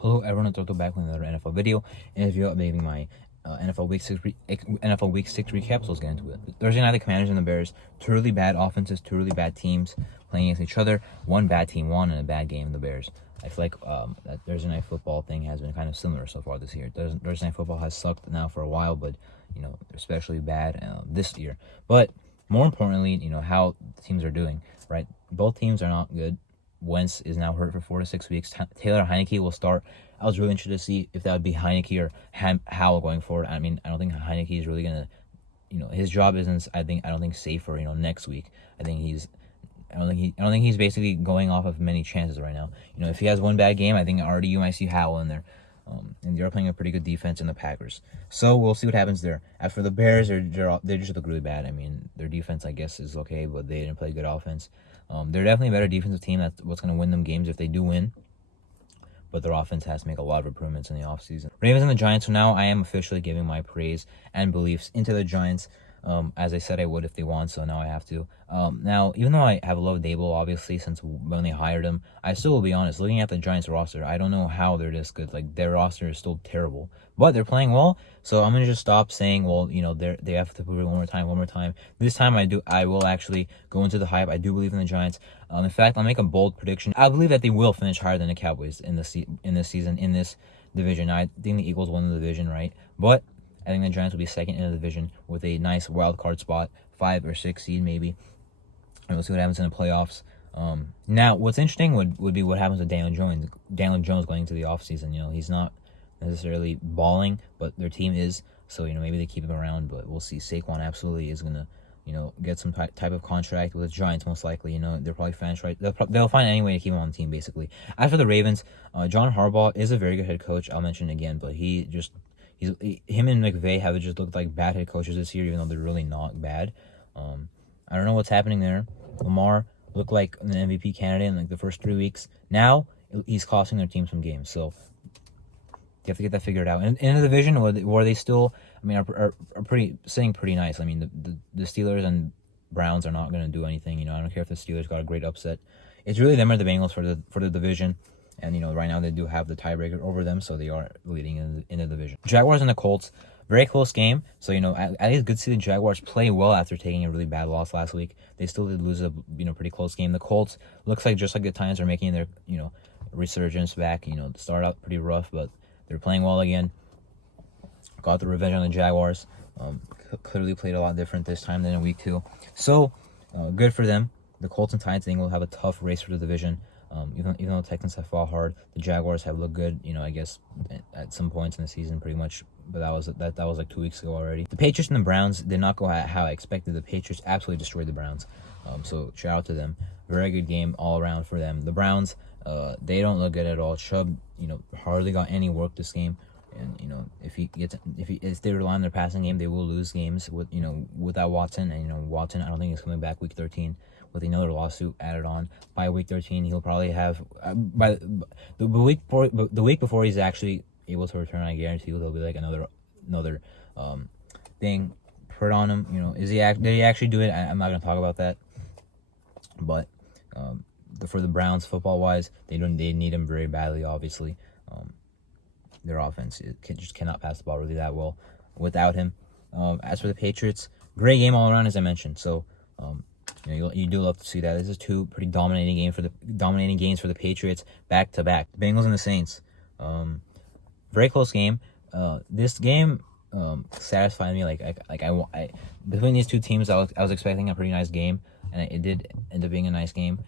Hello everyone, it's Otto back with another NFL video. In this video, updating my NFL Week 6 recap, so let's get into it. Thursday night, the Commanders and the Bears, two really bad offenses, two really bad teams playing against each other. One bad team won and a bad game, the Bears. I feel like that Thursday night football thing has been kind of similar so far this year. Thursday night football has sucked now for a while, but, especially bad this year. But more importantly, how the teams are doing, right? Both teams are not good. Wentz is now hurt for 4 to 6 weeks. Taylor Heinicke will start. I was really interested to see if that would be Heinicke or Howell going forward. I mean, I don't think Heinicke is really gonna, his job isn't. I don't think safe for next week. I don't think he's basically going off of many chances right now. If he has one bad game, I think already you might see Howell in there. And they're playing a pretty good defense in the Packers. So we'll see what happens there. As for the Bears, they just look really bad. I mean, their defense, I guess, is okay, but they didn't play good offense. They're definitely a better defensive team. That's what's going to win them games if they do win. But their offense has to make a lot of improvements in the offseason. Ravens and the Giants. So now I am officially giving my praise and beliefs into the Giants. As I said I would if they won, so now I have to. Now, even though I have loved Dable, obviously, since when they hired him, I still will be honest, looking at the Giants roster, I don't know how they're this good. Like, their roster is still terrible. But they're playing well, so I'm going to just stop saying, well, they have to prove it one more time. This time I will actually go into the hype. I do believe in the Giants. In fact, I'll make a bold prediction. I believe that they will finish higher than the Cowboys in this season, in this division. I think the Eagles win the division, right? But I think the Giants will be second in the division with a nice wild card spot, 5 or 6 seed maybe. And we'll see what happens in the playoffs. Now, what's interesting would be what happens with Daniel Jones. Daniel Jones going into the offseason. He's not necessarily balling, but their team is. So, maybe they keep him around, but we'll see. Saquon absolutely is going to, get some type of contract with the Giants most likely. They're probably fans, right? They'll find any way to keep him on the team, basically. As for the Ravens, John Harbaugh is a very good head coach. I'll mention it again, but him and McVay have just looked like bad head coaches this year, even though they're really not bad. I don't know what's happening there. Lamar looked like an MVP candidate in the first 3 weeks. Now he's costing their team some games, so they have to get that figured out. And in the division, where they still, are sitting pretty nice. I mean, the Steelers and Browns are not going to do anything. I don't care if the Steelers got a great upset. It's really them or the Bengals for the division. And, right now they do have the tiebreaker over them, so they are leading in the division. Jaguars and the Colts, very close game. So, at least good to see the Jaguars play well after taking a really bad loss last week. They still did lose a, pretty close game. The Colts, looks like just like the Titans, are making their, resurgence back. Start out pretty rough, but they're playing well again. Got the revenge on the Jaguars. Clearly played a lot different this time than in week 2. So, good for them. The Colts and Titans, I think, will have a tough race for the division. Even though the Texans have fought hard, the Jaguars have looked good. I guess at some points in the season, pretty much. But that was like 2 weeks ago already. The Patriots and the Browns did not go how I expected. The Patriots absolutely destroyed the Browns. So shout out to them. Very good game all around for them. The Browns, they don't look good at all. Chubb, hardly got any work this game. And if they rely on their passing game, they will lose games without Watson. And Watson, I don't think he's coming back week 13 with another lawsuit added on. By week 13, he'll probably have by the week before he's actually able to return. I guarantee you there'll be like another thing put on him. Did he actually do it? I'm not gonna talk about that. But for the Browns, football wise, they need him very badly. Obviously, their offense just cannot pass the ball really that well without him. As for the Patriots, great game all around, as I mentioned. So, you do love to see that. This is two pretty dominating games for the Patriots back to back. The Bengals and the Saints, very close game. This game satisfied me. I between these two teams, I was expecting a pretty nice game, and it did end up being a nice game.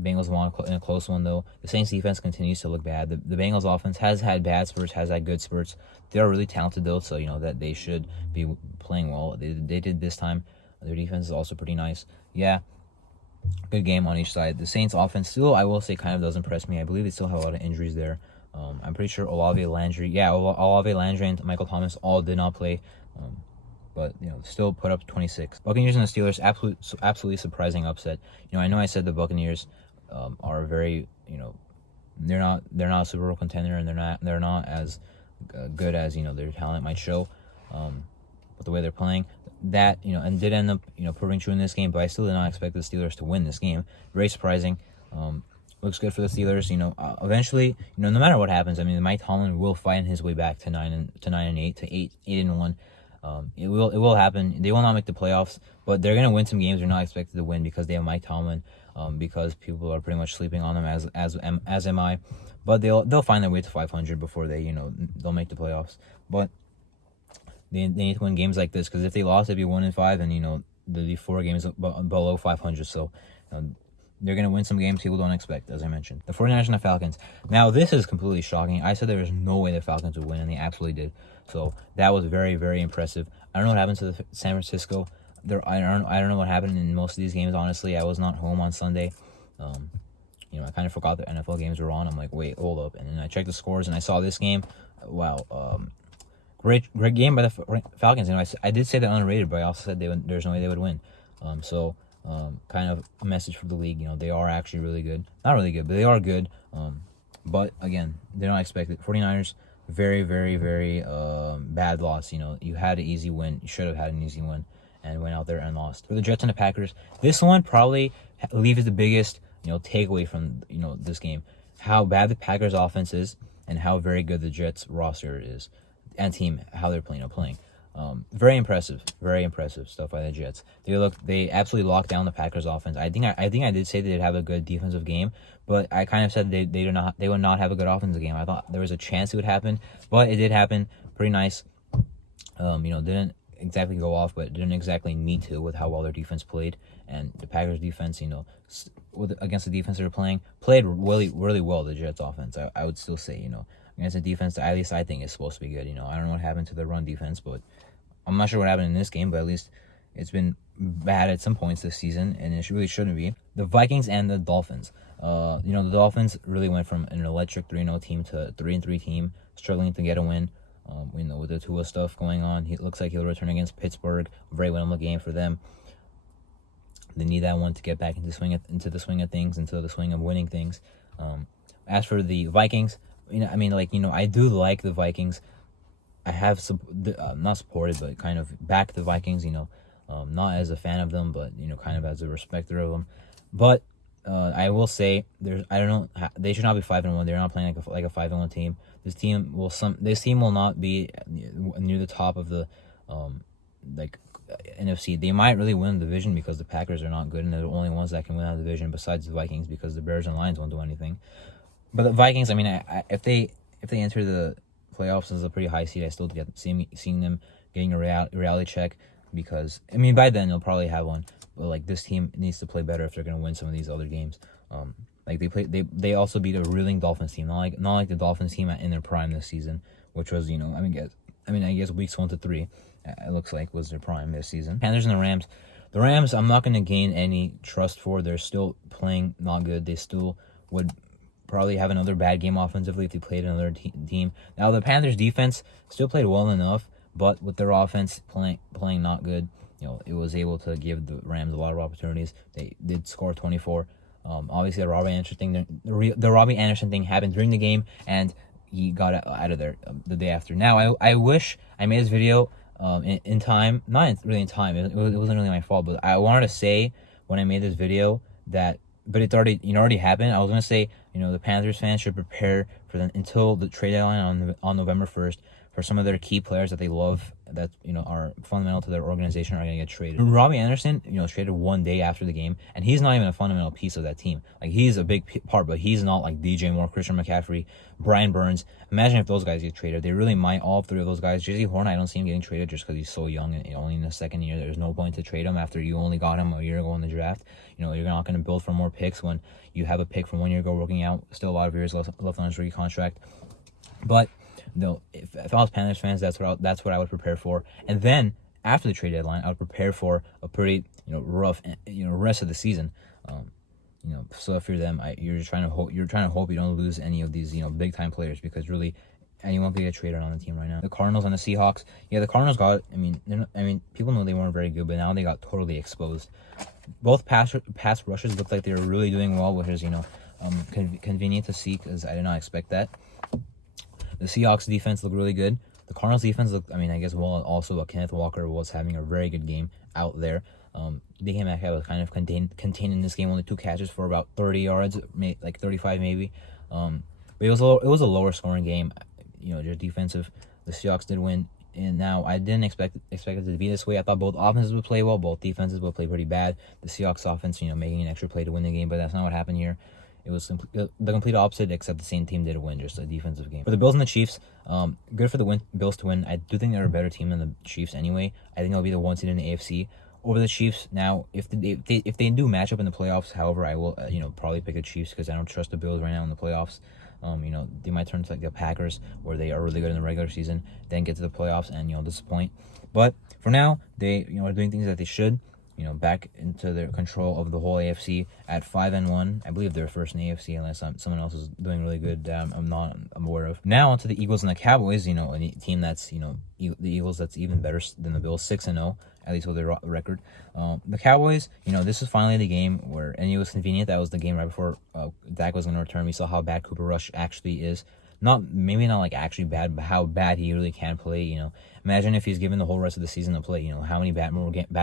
Bengals won in a close one, though. The Saints defense continues to look bad. The Bengals offense has had bad spurts, has had good spurts. They are really talented, though, so that they should be playing well. They did this time. Their defense is also pretty nice. Yeah, good game on each side. The Saints offense still, I will say, kind of does impress me. I believe they still have a lot of injuries there. I'm pretty sure Olave Landry and Michael Thomas all did not play. But still put up 26. Buccaneers and the Steelers, absolutely surprising upset. I know I said the Buccaneers are very, they're not a Super Bowl contender, and they're not as good as their talent might show. But the way they're playing, that and did end up proving true in this game. But I still did not expect the Steelers to win this game. Very surprising. looks good for the Steelers. Eventually, no matter what happens, I mean, Mike Tomlin will find his way back to 9-8 to 8-1. It will happen. They will not make the playoffs, but they're gonna win some games they're not expected to win because they have Mike Tomlin. Because people are pretty much sleeping on them as am I. But they'll find their way to 500 before they'll make the playoffs. But they need to win games like this, because if they lost, it'd be 1-5, and they'll be 4 games below 500. So they're going to win some games people don't expect, as I mentioned. The 49ers and the Falcons. Now, this is completely shocking. I said there was no way the Falcons would win, and they absolutely did. So that was very, very impressive. I don't know what happened to the San Francisco. I don't know what happened in most of these games, honestly. I was not home on Sunday. I kind of forgot the NFL games were on. I'm like, wait, hold up. And then I checked the scores, and I saw this game. Wow. Great game by the Falcons. I did say they're underrated, but I also said there's no way they would win. Kind of a message for the league. They are actually really good. Not really good, but they are good. But again, they're not expected. 49ers, very, very, very bad loss. You had an easy win. You should have had an easy win and went out there and lost. For the Jets and the Packers, this one probably leaves the biggest takeaway from this game. How bad the Packers offense is and how very good the Jets roster is and team, how they're playing. Very impressive stuff by the Jets. They absolutely locked down the Packers offense. I think I did say they'd have a good defensive game, but I kind of said they would not have a good offensive game. I thought there was a chance it would happen, but it did happen. Pretty nice. Didn't exactly go off, but didn't exactly need to with how well their defense played. And the Packers defense, against the defense they were played really, really well. The Jets offense, I would still say, against a defense that at least I think is supposed to be good. I don't know what happened to the run defense, but I'm not sure what happened in this game, but at least it's been bad at some points this season, and it really shouldn't be. The Vikings and the Dolphins. The Dolphins really went from an electric 3-0 team to a 3-3 team, struggling to get a win. With the Tua stuff going on, it looks like he'll return against Pittsburgh. Very winnable game for them. They need that one to get back into the swing of winning things. As for the Vikings, I do like the Vikings. I have not supported, but kind of backed the Vikings. Not as a fan of them, but kind of as a respecter of them. But I will say they should not be 5-1. They're not playing like a 5-1 team. This team will not be near the top of the NFC. They might really win the division because the Packers are not good, and they're the only ones that can win that division besides the Vikings, because the Bears and Lions won't do anything. But the Vikings, if they enter the playoffs as a pretty high seed, I still get seeing them getting a reality check, because by then they'll probably have one. But this team needs to play better if they're going to win some of these other games. They also beat a reeling Dolphins team, not like the Dolphins team in their prime this season, which was I guess weeks 1 to 3. It looks like was their prime this season. Panthers and the Rams. The Rams, I'm not going to gain any trust for. They're still playing not good. They still would probably have another bad game offensively if they played another team. Now, the Panthers defense still played well enough, but with their offense playing not good, it was able to give the Rams a lot of opportunities. They did score 24. Obviously, the Robbie Anderson thing happened during the game, and he got out of there the day after. Now, I wish I made this video in time. Not really in time. It wasn't really my fault, but I wanted to say when I made this video that, but it already happened. I was gonna say, the Panthers fans should prepare for them until the trade deadline on November 1st for some of their key players that they love, that are fundamental to their organization, are going to get traded. Robbie Anderson, traded one day after the game, and he's not even a fundamental piece of that team. He's a big part, but he's not like DJ Moore, Christian McCaffrey, Brian Burns. Imagine if those guys get traded. They really might, all 3 of those guys. J.C. Horn, I don't see him getting traded just because he's so young and only in his second year. There's no point to trade him after you only got him a year ago in the draft. You're not going to build for more picks when you have a pick from 1 year ago working out. Still a lot of years left on his rookie contract. But no, if I was Panthers fans, that's what I would prepare for. And then after the trade deadline, I would prepare for a pretty rough rest of the season. So if you're them, you're trying to hope you don't lose any of these big time players, because really anyone could get traded on the team right now. The Cardinals and the Seahawks. Yeah, the Cardinals got. People know they weren't very good, but now they got totally exposed. Both pass rushers looked like they were really doing well, which is convenient to see, because I did not expect that. The Seahawks defense looked really good. The Cardinals defense looked, also Kenneth Walker was having a very good game out there. DK Metcalf was kind of contained in this game, only 2 catches for about 30 yards, like 35 maybe. But it was a lower scoring game, just defensive. The Seahawks did win, and now I didn't expect it to be this way. I thought both offenses would play well, both defenses would play pretty bad. The Seahawks offense, making an extra play to win the game, but that's not what happened here. It was the complete opposite, except the same team did win, just a defensive game. For the Bills and the Chiefs, good for the Bills to win. I do think they're a better team than the Chiefs anyway. I think they'll be the 1 seed in the AFC over the Chiefs. Now, if they do match up in the playoffs, however, I will probably pick the Chiefs because I don't trust the Bills right now in the playoffs. They might turn to like the Packers, where they are really good in the regular season, then get to the playoffs and disappoint. But for now, they are doing things that they should. Back into their control of the whole AFC at 5-1. I believe they're first in the AFC, unless someone else is doing really good. I'm aware of. Now onto the Eagles and the Cowboys. A team that's the Eagles that's even better than the Bills, 6-0 at least with their record. The Cowboys, this is finally the game where, and it was convenient. That was the game right before Dak was going to return. We saw how bad Cooper Rush actually is. Maybe not like actually bad, but how bad he really can play. Imagine if he's given the whole rest of the season to play. How many bad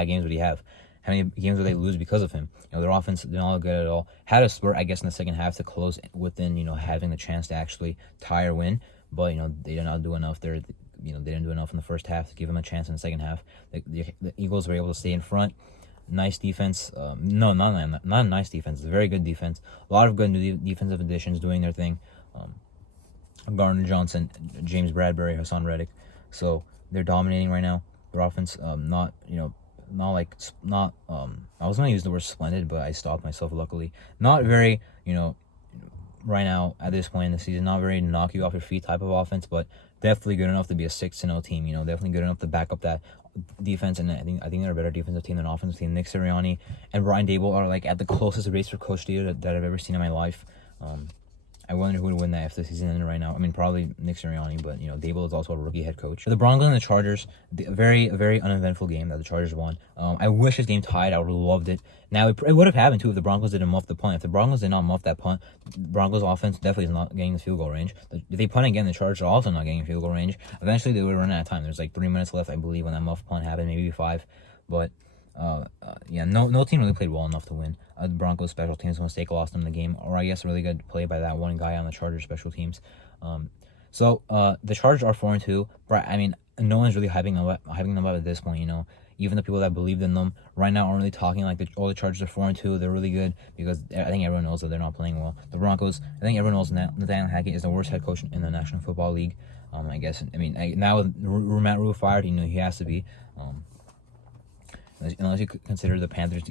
games would he have? How many games would they lose because of him? Their offense did not look good at all. Had a spurt, I guess, in the second half to close within, having the chance to actually tie or win. But, they did not do enough there. They didn't do enough in the first half to give them a chance in the second half. The Eagles were able to stay in front. Nice defense. No, not a nice defense. It's a very good defense. A lot of good new defensive additions doing their thing. Gardner Johnson, James Bradbury, Hassan Reddick. So they're dominating right now. Their offense, I was going to use the word splendid, but I stopped myself, luckily. Not very, right now, at this point in the season, not very knock you off your feet type of offense, but definitely good enough to be a 6-0 team, definitely good enough to back up that defense, and I think they're a better defensive team than offensive team. Nick Sirianni and Brian Daboll are, at the closest race for Coach Data that I've ever seen in my life. I wonder who would win that if the season ended right now. I mean, probably Nick Sirianni, but, Daboll is also a rookie head coach. For the Broncos and the Chargers, a very uneventful game that the Chargers won. I wish this game tied. I would have loved it. Now, it would have happened, too, if the Broncos didn't muff the punt. If the Broncos did not muff that punt, Broncos offense definitely is not getting the field goal range. If they punt again, the Chargers are also not getting field goal range. Eventually, they would run out of time. There's 3 minutes left, I believe, when that muff punt happened, maybe 5. But no team really played well enough to win. The Broncos special teams mistake lost them the game, or I guess a really good play by that one guy on the Chargers special teams. So the Chargers are 4-2. But I mean, no one's really hyping them up at this point. Even the people that believed in them right now aren't really talking like all the Chargers are 4-2. They're really good because I think everyone knows that they're not playing well. The Broncos, I think everyone knows Nathaniel Hackett is the worst head coach in the National Football League. I guess. I mean, now with Matt Rule fired, he has to be. Unless you consider the Panthers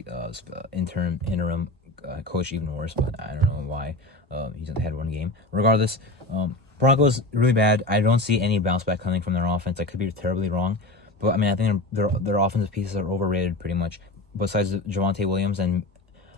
interim coach even worse, but I don't know why. He's had one game. Regardless, Broncos really bad. I don't see any bounce back coming from their offense. I could be terribly wrong, but I mean I think their offensive pieces are overrated pretty much. Besides Javonte Williams, and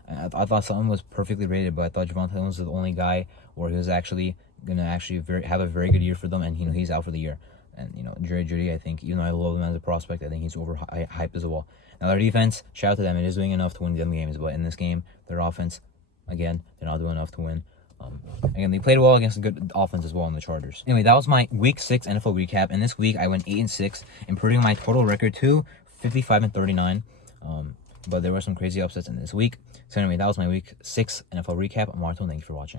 I thought something was perfectly rated, but I thought Javonte Williams was the only guy where he was actually gonna have a very good year for them, and he's out for the year. And Jerry Jeudy, I think, even though I love him as a prospect, I think he's overhyped as well. Now their defense, shout out to them, it is doing enough to win them games, but in this game, their offense, again, they're not doing enough to win. Again, they played well against a good offense as well in the Chargers. Anyway, that was my Week 6 NFL recap, and this week I went 8-6, improving my total record to 55-39. But there were some crazy upsets in this week. So anyway, that was my Week 6 NFL recap. I'm Marto, thank you for watching.